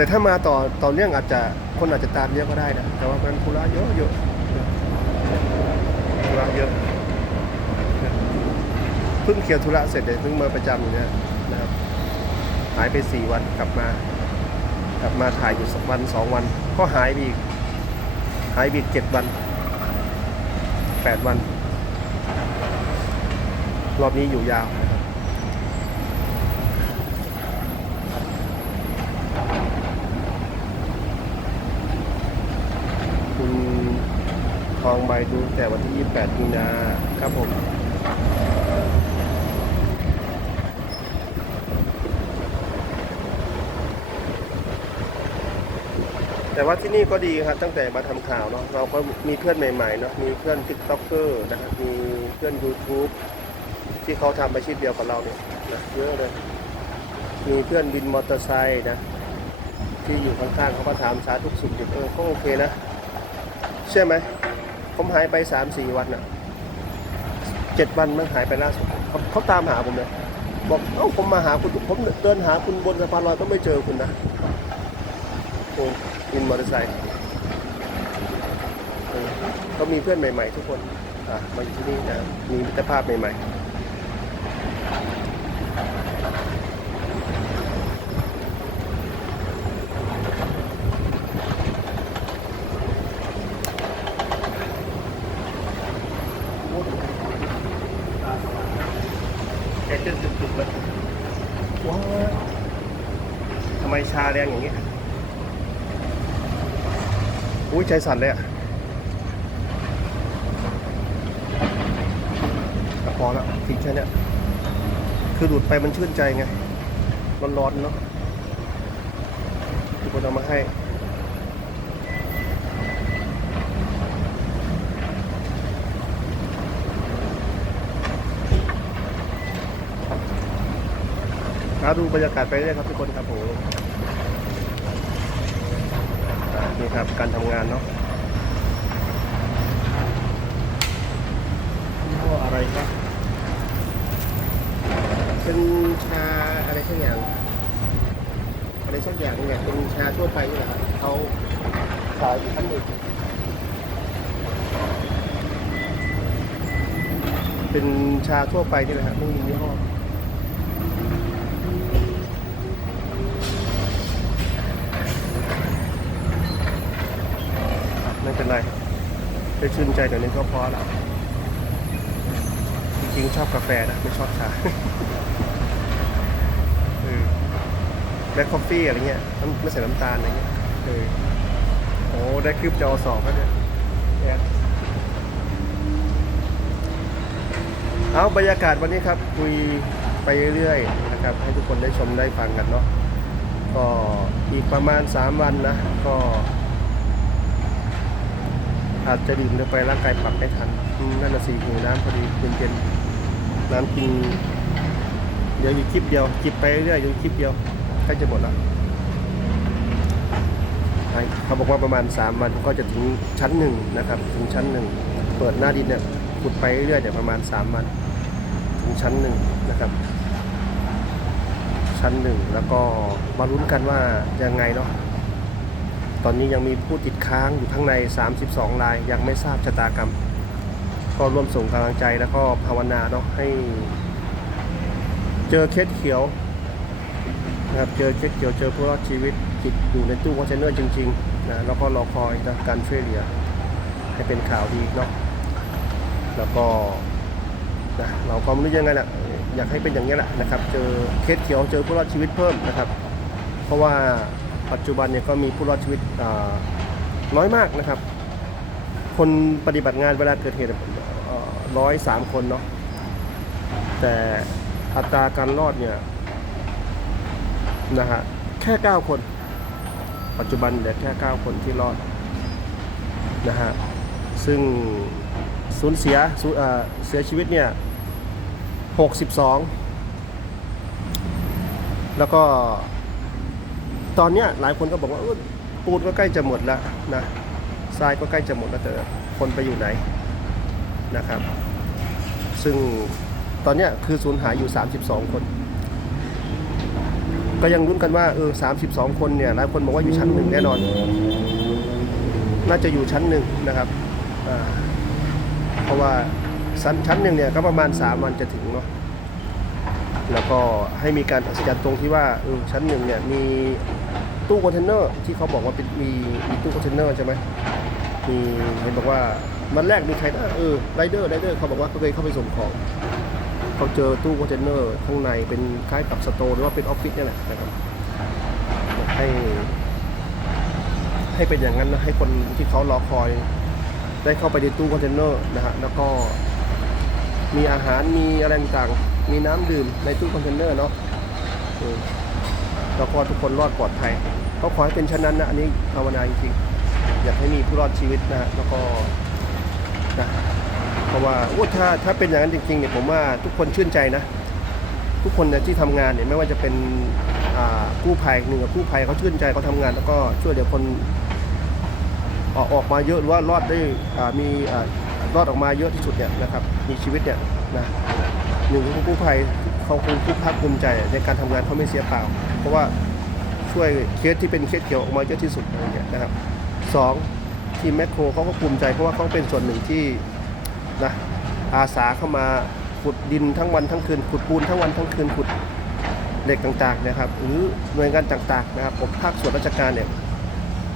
แต่ถ้ามาต่อต่อเนื่องอาจจะคนอาจจะตามเยอะก็ได้นะ แต่ว่ามันธุระเยอะเยอะธุระเยอะเพิ่งเคลียร์ธุระเสร็จเลยเพิ่งมาประจำอยู่เนี่ยนะครับหายไปสี่วันกลับมา กลับมาถ่ายอยู่สักวันสองวัน ก็หายไปอีกหายไปอีกเจ็ดวันแปดวัน รอบนี้อยู่ยาวนะครับ คุณ ทองใบดูแต่วันที่ 28มีนาครับผมแต่ว่าที่นี่ก็ดีครับตั้งแต่มาทำข่าวเนาะเราก็มีเพื่อนใหม่ๆเนาะมีเพื่อนทิกต็อกเกอร์นะครับมีเพื่อน YouTube ที่เขาทำอาชีพเดียวกับเราเนี่ยนะเยอะเลยมีเพื่อนวินมอเตอร์ไซค์นะที่อยู่ข้างๆเขาก็ถามสาทุกสุขดิบเออก็โอเคนะเชื่อไหม ผมหายไปสามสี่วันน่ะเจ็ดวันมันหายไปล่าสุดเขาเขาตามหาผมเลยบอกเอ้าผมมาหาคุณผมเดินหาคุณบนสะพานลอยก็ไม่เจอคุณนะโอ้วินมอเตอร์ไซค์เออก็มีเพื่อนใหม่ ๆ ทุกคนอะมาอยู่ที่นี่นะมีมิตรภาพใหม่ ๆ แกจะจุกๆเลยว้าวทำไมชาแรงอย่างนี้อุ้ยใจสั่นเลยอะพอแล้วทิ้งแค่เนี้ยคือดูดไปมันชื่นใจไง ร้อนๆเนาะทุกคนเอามาให้มาดูบรรยากาศไปเรื่อยครับทุกคนครับผมอ่านี่ ครับการทำงานเนาะยี่อะไรครับเป็นชาอะไรสักอย่างอะไรสักอย่างเนี่แหละเป็นชาทั่วไปนี่แหละครับเขาขายอยู่ท่านหนึ่งเป็นชาทั่วไปนี่แหละครับไม่มียี่ห้อ ไม่เป็นไรได้ชื่นใจเดี๋ยวนี้ก็พอแล้วจริงๆชอบกาแฟนะ ไม่ชอบชาเออแบล็คคอฟฟี่อะไรเงี้ยน้ำไม่ใส่น้ำตาลอะไรเงี้ยเออโอ้ได้คืบจอสอบแล้วเนี่ยเอาบรรยากาศวันนี้ครับ คุยไปเรื่อยๆนะครับ ให้ทุกคนได้ชมได้ฟังกันเนาะก็อีกประมาณ 3 วันนะ ก็ อาจจะดื่มลงไปร่างกายปรับไม่ทันนั่นน่ะสิหิวน้ำพอดีเย็นๆน้ำกิน เดี๋ยวอยู่คลิปเดียวคลิปไปเรื่อยอยู่คลิปเดียวใกล้จะหมดแล้วเขาบอกว่าประมาณ 3 วันก็จะถึงชั้นหนึ่งนะครับ ถึงชั้นหนึ่งเปิดหน้าดินเนี่ยขุดไปเรื่อยๆเดี๋ยวประมาณ 3 วัน ถึงชั้นหนึ่งนะครับ ชั้นหนึ่งแล้วก็มาลุ้นกันว่ายังไงเนาะ ตอนนี้ยังมีผู้ติดค้างอยู่ข้างใน 32 ราย ยังไม่ทราบชะตากรรม ก็ร่วมส่งกำลังใจแล้วก็ภาวนาเนาะให้ เจอเคสเขียวนะครับเจอเคสเขียวเจอผู้รอดชีวิตติดอยู่ในตู้คอนเทนเนอร์จริงๆนะแล้วก็รอคอยนะการช่วยเหลือให้เป็นข่าวดีเนาะแล้วก็นะเราก็ไม่รู้ยังไงแหละอยากให้เป็นอย่างนี้แหละนะครับ เจอเคสเขียวเจอผู้รอดชีวิตเพิ่มนะครับ เพราะว่า ปัจจุบันเนี่ยก็มีผู้รอดชีวิตน้อยมากนะครับ คนปฏิบัติงานเวลาเกิดเหตุร้อยสามคนเนาะแต่อัตราการรอดเนี่ยนะฮะแค่ 9 คน ปัจจุบันเหลือแค่ 9 คนที่รอดนะฮะซึ่งสูญเสียสูญเอ่อเสียชีวิตเนี่ย 62 แล้วก็ ตอนเนี้ยหลายคนก็บอกว่าปูนก็ใกล้จะหมดแล้วนะทรายก็ใกล้จะหมดแล้วแต่คนไปอยู่ไหนนะครับ ซึ่งตอนเนี้ยคือสูญหายอยู่ 32 คน ก็ยังลุ้นกันว่าเออ32 คนเนี่ยหลายคนบอกว่าอยู่ชั้นหนึ่งแน่นอน น่าจะอยู่ชั้นหนึ่งนะครับเพราะว่าชั้นชั้นหนึ่งเนี่ยก็ประมาณ 3 วันจะถึงเนาะแล้วก็ให้มีการอัศจรรย์ตรงที่ว่าเออชั้นหนึ่งเนี่ยมี ตู้คอนเทนเนอร์ที่เขาบอกว่าเป็นมีมีตู้คอนเทนเนอร์ใช่ไหมมีเห็นบอกว่าวันแรกมีใครนะเออไรเดอร์ไรเดอร์เขาบอกว่าเขาเคยเข้าไปส่งของเขาเจอตู้คอนเทนเนอร์ข้างในเป็นคล้ายกับสโตร์หรือว่าเป็นออฟฟิศเนี่ยแหละนะครับให้ให้เป็นอย่างนั้นนะให้คนที่เขารอคอย ได้เข้าไปในตู้คอนเทนเนอร์นะฮะแล้วก็มีอาหารมีอะไรต่างมีน้ำดื่มในตู้คอนเทนเนอร์เนาะเออแล้วก็ทุกคนรอดปลอดภัย ก็ขอให้เป็นเช่นนั้นนะอันนี้ภาวนาจริงๆอยากให้มีผู้รอดชีวิตนะแล้วก็นะเพราะว่าโอ้ถ้าถ้าเป็นอย่างนั้นจริงๆเนี่ยผมว่าทุกคนชื่นใจนะ ทุกคนนี่ยที่ทำงานเนี่ยไม่ว่าจะเป็นกู้ภัยหนึ่งกับกู้ภัยเขาชื่นใจเขาทำงาน แล้วก็ช่วยเหลือคนออกออกมาเยอะหรือว่ารอดได้มีรอดออกมาเยอะที่สุดเนี่ยนะครับมีชีวิตเนี่ยนะหนึ่งคือกู้ภัยเขาคงภาคภูมิใจในการทำงานเขาไม่เสียเปล่า เพราะว่า ช่วยเคสที่เป็นเคสเขียวออกมาเยอะที่สุดอะไรอย่างเงี้ยนะครับสองทีมแมคโครเขาก็ภูมิใจเพราะว่าเขาเป็นส่วนหนึ่งที่นะอาสาเข้ามาขุดดินทั้งวันทั้งคืนขุดปูนทั้งวันทั้งคืนขุดเหล็กต่างๆนะครับหรือหน่วยงานต่างๆนะครับผมภาคส่วนราชการเนี่ย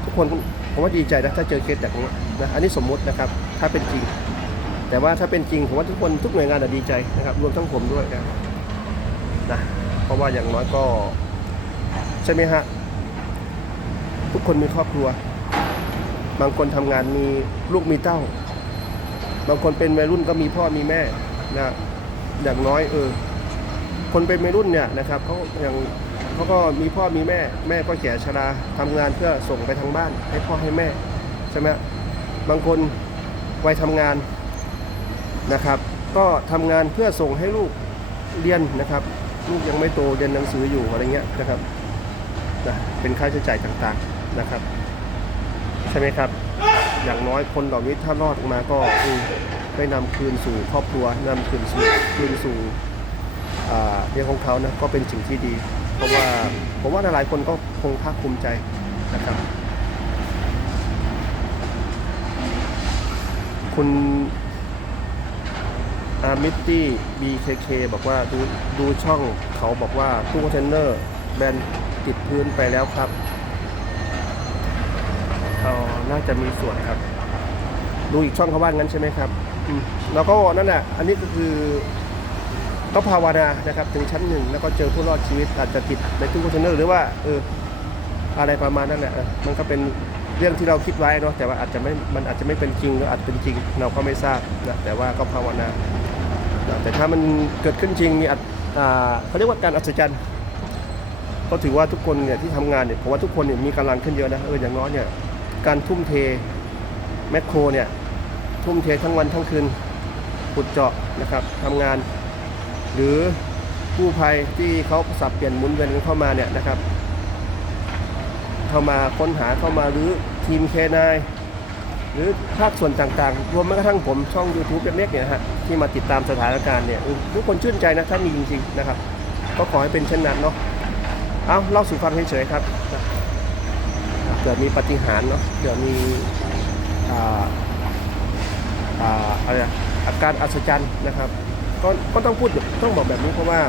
ทุกคนผมว่าดีใจนะถ้าเจอเคสแบบนี้นะอันนี้สมมุตินะครับถ้าเป็นจริง แต่ว่าถ้าเป็นจริงผมว่าทุกคนทุกหน่วยงานอะดีใจนะครับรวมทั้งผมด้วยนะนะเพราะว่าอย่างน้อยก็ ใช่ไหมฮะ ทุกคนมีครอบครัว บางคนทำงานมีลูกมีเต้า บางคนเป็นวัยรุ่นก็มีพ่อมีแม่นะอย่างน้อยเออ คนเป็นวัยรุ่นเนี่ยนะครับเขาอย่างเขาก็มีพ่อมีแม่ แม่ก็แก่ชราทำงานเพื่อส่งไปทางบ้าน ให้พ่อให้แม่ใช่ไหมบางคนวัยทำงานนะครับ ก็ทำงานเพื่อส่งให้ลูกเรียนนะครับ ลูกยังไม่โตเรียนหนังสืออยู่อะไรเงี้ยนะครับ นะเป็นค่าใช้จ่ายต่างๆนะครับ ใช่ไหมครับ อย่างน้อยคนเหล่านี้ถ้ารอดออกมาก็ได้นำคืนสู่ครอบครัวนำคืนสู่คืนสู่เรื่องของเขานะก็เป็นสิ่งที่ดี เพราะว่าผมว่าหลายคนก็คงภาคภูมิใจนะครับ คุณอามิตตี้ BKK บอกว่าดูดูช่องเขาบอกว่าตู้คอนเทนเนอร์แบน ติดพื้นไปแล้วครับอ๋อน่าจะมีส่วนครับ ดูอีกช่องเขาว่างั้นใช่ไหมครับอืมแล้วก็นั่นแหละอันนี้ก็คือก็ภาวนานะครับ ถึงชั้นหนึ่งแล้วก็เจอผู้รอดชีวิตอาจจะติดในตู้คอนเทนเนอร์หรือว่าเอออะไรประมาณนั้นแหละเออมันก็เป็นเรื่องที่เราคิดไว้เนาะแต่ว่าอาจจะไม่มันอาจจะไม่เป็นจริงหรืออาจเป็นจริง เราก็ไม่ทราบนะแต่ว่าก็ภาวนานะแต่ถ้ามันเกิดขึ้นจริงมีอัศอ่าเขาเรียกว่าการอัศจรรย์ ก็ถือว่าทุกคนเนี่ยที่ทำงานเนี่ยผมว่าทุกคนเนี่ยมีกำลังขึ้นเยอะนะเอออย่างน้อยเนี่ยการทุ่มเทแมคโครเนี่ยทุ่มเททั้งวันทั้งคืนขุดเจาะนะครับทำงาน หรือกู้ภัยที่เขาสับเปลี่ยนหมุนเวียนกันเข้ามาเนี่ยนะครับ เข้ามาค้นหาเข้ามาหรือทีมเคนายหรือภาคส่วนต่างๆ รวมแม้กระทั่งผมช่อง YouTube เล็กๆเนี่ยฮะที่มาติดตามสถานการณ์เนี่ยทุกคนชื่นใจนะถ้ามีจริงๆนะครับ ก็ขอให้เป็นเช่นนั้นเนาะ เอาเล่าสู่ฟังเฉยๆครับเกิดมีปฏิหารเนาะเกิดมีอ่าอ่าอะไรอาการอัศจรรย์นะครับ ก็ก็ต้องพูดต้องบอกแบบนี้เพราะว่า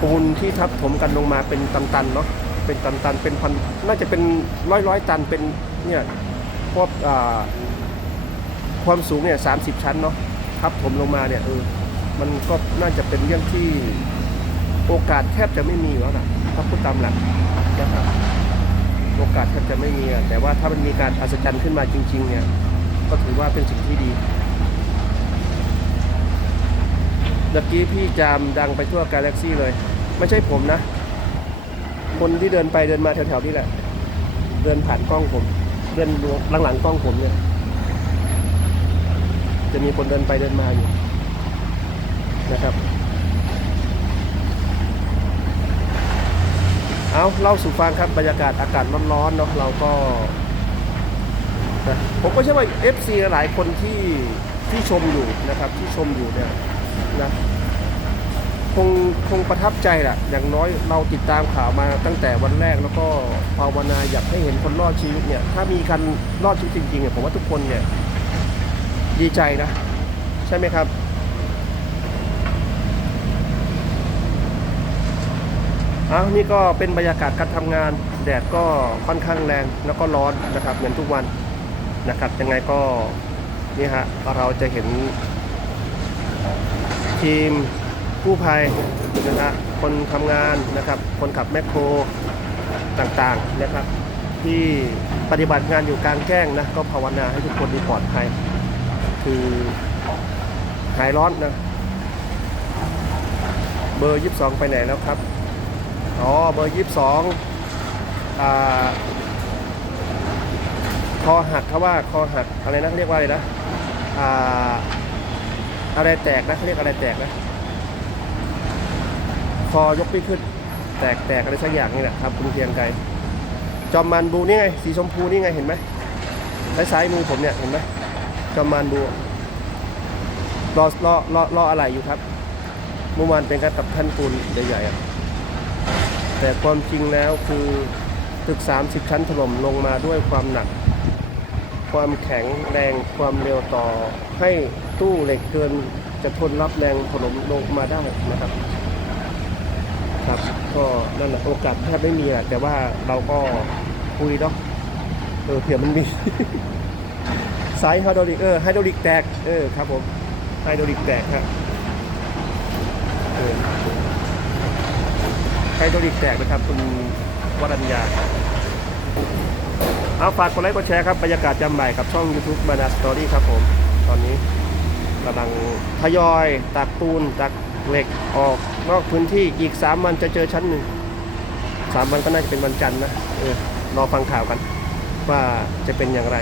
ปูนที่ทับถมกันลงมาเป็นตันๆเนาะเป็นตันๆเป็นพันน่าจะเป็นร้อยร้อยๆตันเป็นเนี่ยพวกความสูงเนี่ยสามสิบชั้นเนาะทับถมลงมาเนี่ยเออมันก็น่าจะเป็นเรื่องที่ โอกาสแทบจะไม่มีแล้วนะถ้าพูดตามหลักนะครับโอกาสแทบจะไม่มีอะแต่ว่าถ้ามันมีการอัศจรรย์ขึ้นมาจริง ๆ เนี่ย ก็ถือว่าเป็นสิ่งที่ดีเมื่อกี้พี่จามดังไปทั่วกาแล็กซี่เลย ไม่ใช่ผมนะ คนที่เดินไปเดินมาแถวๆนี้แหละ เดินผ่านกล้องผม เดินหลังๆกล้องผมเนี่ยจะมีคนเดินไปเดินมาอยู่นะครับ เอาเล่าสู่ฟังครับบรรยากาศอากาศร้อนๆเนาะเราก็นะผมก็เชื่อว่า FC หลายคนที่ที่ชมอยู่นะครับ ที่ชมอยู่เนี่ยนะคงคงประทับใจแหละอย่างน้อยเราติดตามข่าวมาตั้งแต่วันแรกแล้วก็ภาวนาอยากให้เห็นคนรอดชีวิตเนี่ย ถ้ามีการรอดชีวิตจริงๆเนี่ยผมว่าทุกคนเนี่ยดีใจนะ ใช่ไหมครับ อานี่ก็เป็นบรรยากาศการทำงาน แดดก็ค่อนข้างแรงแล้วก็ร้อนนะครับเหมือนทุกวันนะครับ ยังไงก็นี่ฮะเราจะเห็นทีมกู้ภัยนะฮะคนทำงานนะครับ คนขับแมคโครต่างๆนะครับ ที่ปฏิบัติงานอยู่กลางแจ้งนะก็ภาวนาให้ทุกคนดูปลอดภัย คือหายร้อนนะเบอร์ 22 ไปไหนแล้วครับ อ๋อเบอร์22อ่าคอหักเขาว่าคอหักอะไรนะเรียกว่าอะไรนะอ่าอะไรแตกนะเขาเรียกอะไรแตกนะคอยกไม่ขึ้น แตกแตกอะไรสักอย่างนี่แหละครับคุณเพียงไกรจอมมันบูนี่ไง สีชมพูนี่ไงเห็นไหมซ้ายซ้ายมือผมเนี่ยเห็นไหมจอมมันบูรอรอรอรออะไรอยู่ครับ เมื่อวานเป็นการกับท่านปูนใหญ่ๆอะ แต่ความจริงแล้วคือตึก 30 ชั้นถล่มลงมาด้วยความหนัก ความแข็งแรงความเร็วต่อ ให้ตู้เหล็กเกินจะทนรับแรงถล่มลงมาได้นะครับ ครับก็นั่นแหละโอกาสแทบไม่มีอะแต่ว่าเราก็คุยเนาะเออเผื่อมันมีสายไฮดรอลิกเออไฮดรอลิกแตกเออครับผมไฮดรอลิกแตกครับเออ ดรอลิกแตกนะครับ คุณวรัญญาเอาฝากกดไลค์กดแชร์ครับบรรยากาศยามบ่ายกับช่อง YouTube มานาสตอรี่ครับผม ตอนนี้กำลังทยอยตักปูนตักเหล็กออกนอกพื้นที่อีก 3 วันจะเจอชั้นหนึ่งสามวันก็น่าจะเป็นวันจันทร์นะเออรอฟังข่าวกัน ว่าจะเป็นอย่างไร